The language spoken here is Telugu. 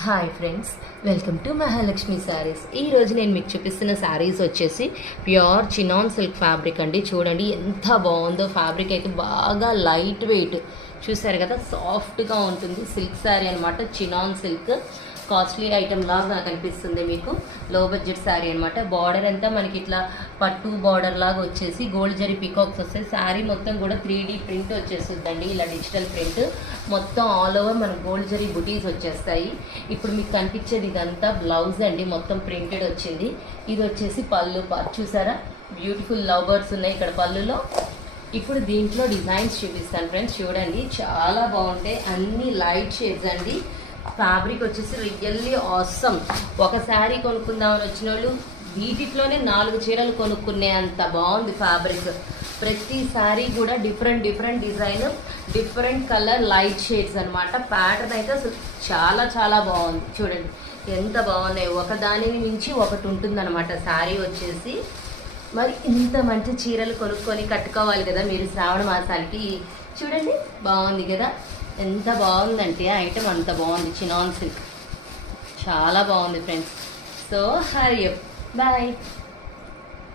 Hi friends, welcome to Mahalakshmi saris. ఈరోజు నేను మీకు చూపిస్తున్న శారీస్ వచ్చేసి ప్యూర్ చినాన్ సిల్క్ ఫ్యాబ్రిక్ అండి. చూడండి ఎంత బాగుందో. ఫ్యాబ్రిక్ అయితే బాగా లైట్ వెయిట్, చూసారు కదా, సాఫ్ట్గా ఉంటుంది. సిల్క్ శారీ అనమాట, చినాన్ సిల్క్. కాస్ట్లీ ఐటమ్ లాగా నాకు అనిపిస్తుంది మీకు. లో బడ్జెట్ శారీ అనమాట. బార్డర్ అంతా మనకి ఇట్లా పట్టు బార్డర్ లాగా వచ్చేసి గోల్డ్ జరీ పీకాక్స్ వస్తాయి. శారీ మొత్తం కూడా 3D ప్రింట్ వచ్చేస్తుందండి, ఇలా డిజిటల్ ప్రింట్ మొత్తం ఆల్ ఓవర్ మనకు గోల్డ్ జరీ బుటీస్ వచ్చేస్తాయి. ఇప్పుడు మీకు కనిపించేది ఇదంతా బ్లౌజ్ అండి, మొత్తం ప్రింటెడ్ వచ్చింది. ఇది వచ్చేసి పళ్ళు పార్ట్, చూసారా బ్యూటిఫుల్ లవ్ బర్డ్స్ ఉన్నాయి ఇక్కడ పళ్ళులో. ఇప్పుడు దీంట్లో డిజైన్స్ చూపిస్తాను ఫ్రెండ్స్, చూడండి చాలా బాగుంటాయి. అన్ని లైట్ షేడ్స్ అండి. ఫ్యాబ్రిక్ వచ్చేసి రియల్లీ ఆసమ్. ఒక శారీ కొనుక్కుందామని వచ్చిన వాళ్ళు వీటిలోనే 4 చీరలు కొనుక్కునే అంత బాగుంది ఫ్యాబ్రిక్. ప్రతి శారీ కూడా different design, different colour, light shades అనమాట. ప్యాటర్న్ అయితే అసలు చాలా చాలా బాగుంది. చూడండి ఎంత బాగున్నాయి. ఒకదానిని మించి ఒకటి ఉంటుందన్నమాట శారీ వచ్చేసి. మరి ఇంత మంచి చీరలు కొనుక్కొని కట్టుకోవాలి కదా మీరు శ్రావణ మాసానికి. చూడండి బాగుంది కదా, ఎంత బాగుందంటే ఐటమ్ అంత బాగుంది. చినాన్ సిల్క్ చాలా బాగుంది friends. So hurry up, bye.